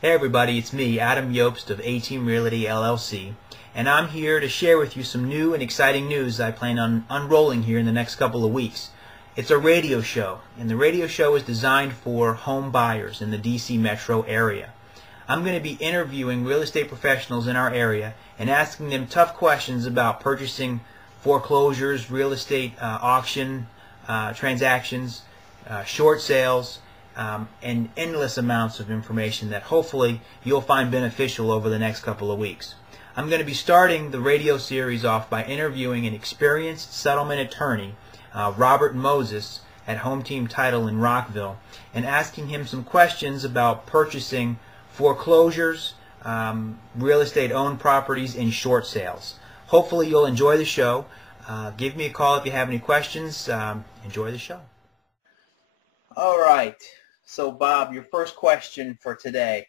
Hey everybody, it's me, Adam Iobst of A-Team Realty LLC, and I'm here to share with you some new and exciting news I plan on unrolling here in the next couple of weeks. It's a radio show, and the radio show is designed for home buyers in the DC metro area. I'm going to be interviewing real estate professionals in our area and asking them tough questions about purchasing, foreclosures, real estate auction transactions, short sales, and endless amounts of information that hopefully you'll find beneficial over the next couple of weeks. I'm going to be starting the radio series off by interviewing an experienced settlement attorney, Robert Moses, at Home Team Title in Rockville, and asking him some questions about purchasing foreclosures, real estate owned properties, and short sales. Hopefully you'll enjoy the show. Give me a call if you have any questions. Enjoy the show. All right. So, Bob, your first question for today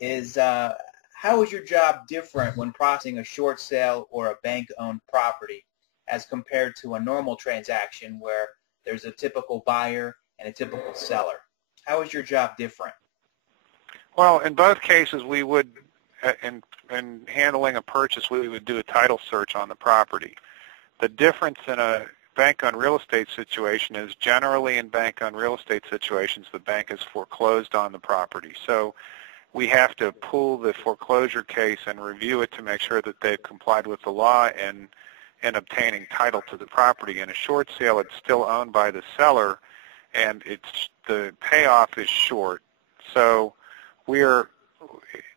is, how is your job different when processing a short sale or a bank-owned property as compared to a normal transaction where there's a typical buyer and a typical seller? How is your job different? Well, in both cases, we would, in handling a purchase, we would do a title search on the property. The difference in a bank-owned real estate situation is generally in bank-owned real estate situations, the bank has foreclosed on the property. So we have to pull the foreclosure case and review it to make sure that they've complied with the law in obtaining title to the property. In a short sale, it's still owned by the seller, and the payoff is short. So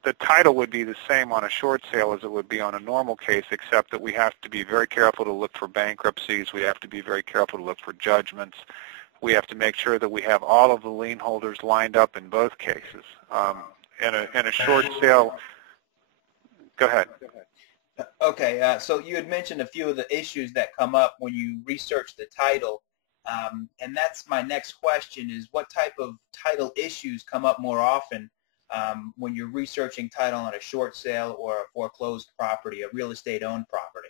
the title would be the same on a short sale as it would be on a normal case, except that we have to be very careful to look for bankruptcies. We have to be very careful to look for judgments. We have to make sure that we have all of the lien holders lined up in both cases. In a short sale, go ahead. Okay, so you had mentioned a few of the issues that come up when you research the title, and that's my next question is what type of title issues come up more often when you're researching title on a short sale or a foreclosed property, a real estate owned property?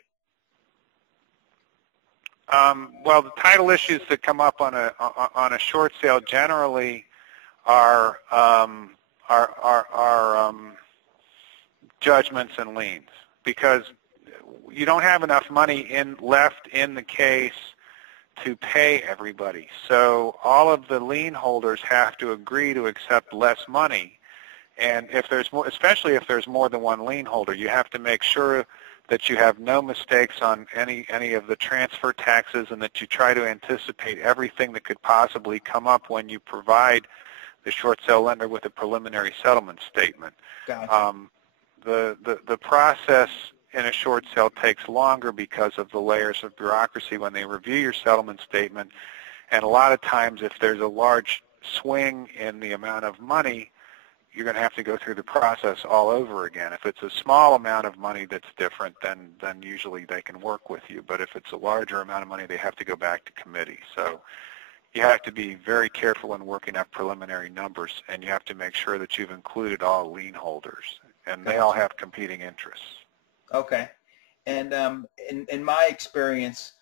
Well, the title issues that come up on a short sale generally are judgments and liens, because you don't have enough money left in the case to pay everybody. So all of the lien holders have to agree to accept less money. And if there's more, especially if there's more than one lien holder, you have to make sure that you have no mistakes on any of the transfer taxes, and that you try to anticipate everything that could possibly come up when you provide the short sale lender with a preliminary settlement statement. Gotcha. The process in a short sale takes longer because of the layers of bureaucracy when they review your settlement statement, and a lot of times if there's a large swing in the amount of money, you're going to have to go through the process all over again. If it's a small amount of money that's different, then usually they can work with you. But if it's a larger amount of money, they have to go back to committee. So you have to be very careful in working up preliminary numbers, and you have to make sure that you've included all lien holders, and they all have competing interests. Okay. And in my experience,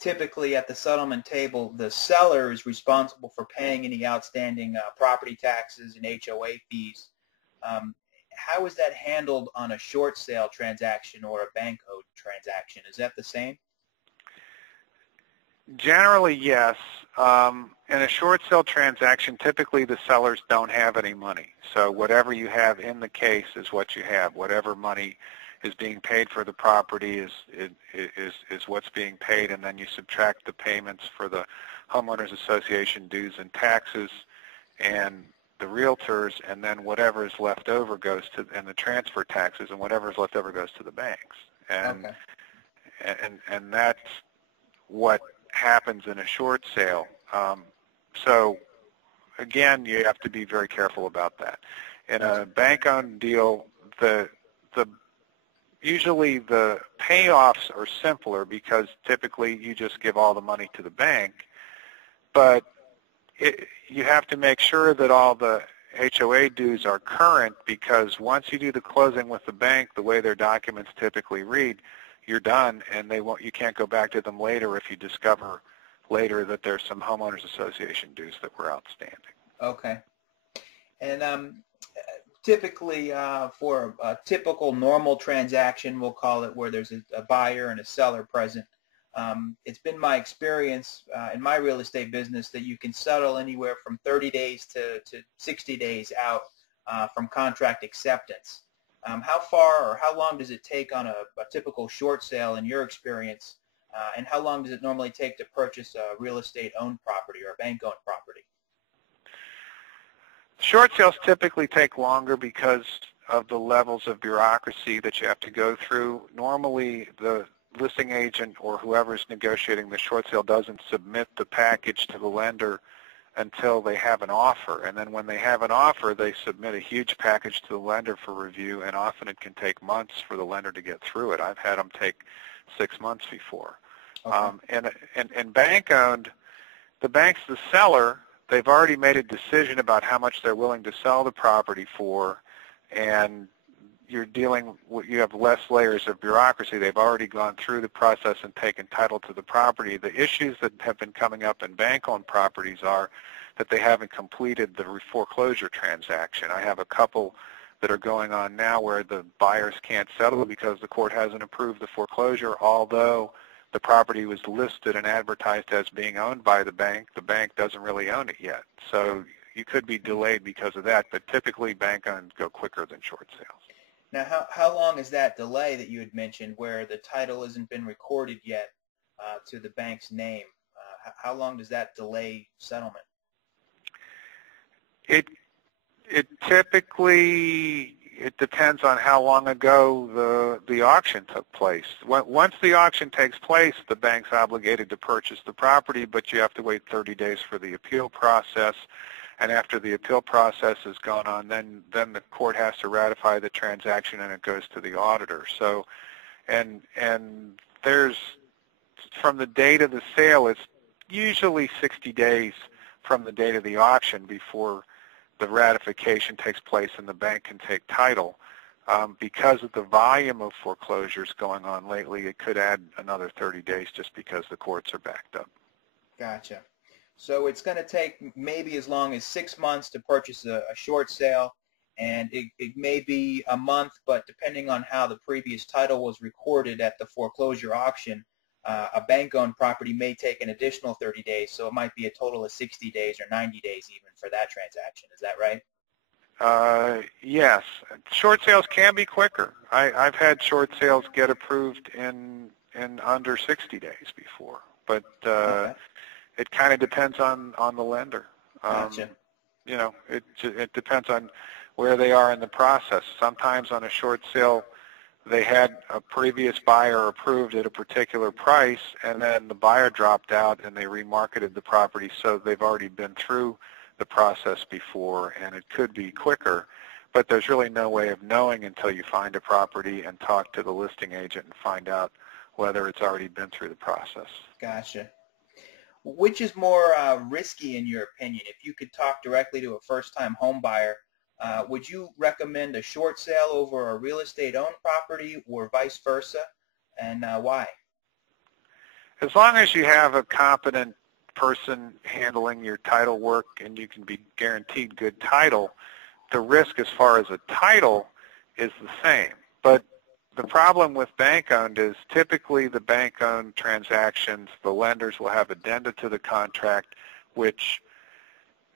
typically at the settlement table, the seller is responsible for paying any outstanding property taxes and HOA fees. How is that handled on a short sale transaction or a bank-owned transaction? Is that the same? Generally, yes. In a short sale transaction, typically the sellers don't have any money. So whatever you have in the case is what you have. Whatever money is being paid for the property is what's being paid, and then you subtract the payments for the homeowners association dues and taxes and the realtors, and then whatever is left over goes to, and the transfer taxes, and whatever is left over goes to the banks. And okay. and that's what happens in a short sale. So again, you have to be very careful about that. In a bank-owned deal, usually the payoffs are simpler because typically you just give all the money to the bank, but you have to make sure that all the HOA dues are current, because once you do the closing with the bank, the way their documents typically read, you're done, and you can't go back to them later if you discover later that there's some homeowners association dues that were outstanding. Okay. And typically for a typical normal transaction, we'll call it, where there's a buyer and a seller present, it's been my experience in my real estate business that you can settle anywhere from 30 days to 60 days out from contract acceptance. How far or how long does it take on a typical short sale in your experience, and how long does it normally take to purchase a real estate owned property or a bank owned property? Short sales typically take longer because of the levels of bureaucracy that you have to go through. Normally, the listing agent or whoever's negotiating the short sale doesn't submit the package to the lender until they have an offer. And then when they have an offer, they submit a huge package to the lender for review, and often it can take months for the lender to get through it. I've had them take 6 months before. Okay. And bank-owned, the bank's the seller. They've already made a decision about how much they're willing to sell the property for, and you have less layers of bureaucracy. They've already gone through the process and taken title to the property. The issues that have been coming up in bank-owned properties are that they haven't completed the foreclosure transaction. I have a couple that are going on now where the buyers can't settle because the court hasn't approved the foreclosure, although the property was listed and advertised as being owned by the bank. The bank doesn't really own it yet. So you could be delayed because of that, but typically bank-owned go quicker than short sales. Now, how long is that delay that you had mentioned where the title hasn't been recorded yet to the bank's name? How long does that delay settlement? It typically depends on how long ago the auction took place. Once the auction takes place, the bank's obligated to purchase the property, but you have to wait 30 days for the appeal process. And after the appeal process has gone on, then the court has to ratify the transaction, and it goes to the auditor. So, and there's, from the date of the sale, it's usually 60 days from the date of the auction before the ratification takes place and the bank can take title. Because of the volume of foreclosures going on lately, it could add another 30 days just because the courts are backed up. Gotcha. So it's going to take maybe as long as 6 months to purchase a short sale, and it may be a month, but depending on how the previous title was recorded at the foreclosure auction, a bank-owned property may take an additional 30 days, so it might be a total of 60 days or 90 days even for that transaction. Is that right? Yes. Short sales can be quicker. I've had short sales get approved in under 60 days before, but Okay. it kind of depends on the lender. Gotcha. You know, it depends on where they are in the process. Sometimes on a short sale, they had a previous buyer approved at a particular price, and then the buyer dropped out and they remarketed the property, so they've already been through the process before, and it could be quicker. But there's really no way of knowing until you find a property and talk to the listing agent and find out whether it's already been through the process. Gotcha. Which is more risky in your opinion? If you could talk directly to a first-time home buyer, would you recommend a short sale over a real estate-owned property or vice versa, and why? As long as you have a competent person handling your title work and you can be guaranteed good title, the risk as far as a title is the same. But the problem with bank-owned is typically the bank-owned transactions, the lenders will have addenda to the contract which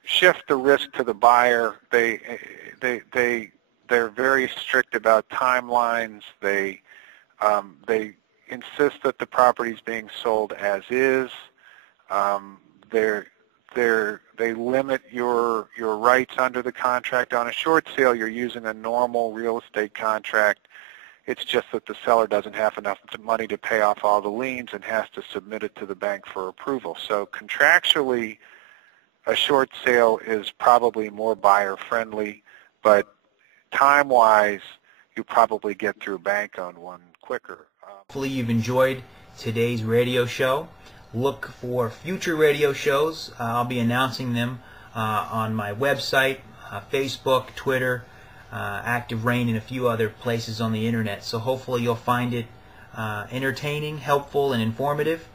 shift the risk to the buyer. They're very strict about timelines. They insist that the property is being sold as is. They limit your rights under the contract. On a short sale, you're using a normal real estate contract. It's just that the seller doesn't have enough money to pay off all the liens and has to submit it to the bank for approval. So contractually, a short sale is probably more buyer-friendly, but time-wise, you probably get through a bank-owned one quicker. Hopefully you've enjoyed today's radio show. Look for future radio shows. I'll be announcing them on my website, Facebook, Twitter, Active Rain, and a few other places on the internet. So hopefully you'll find it entertaining, helpful, and informative.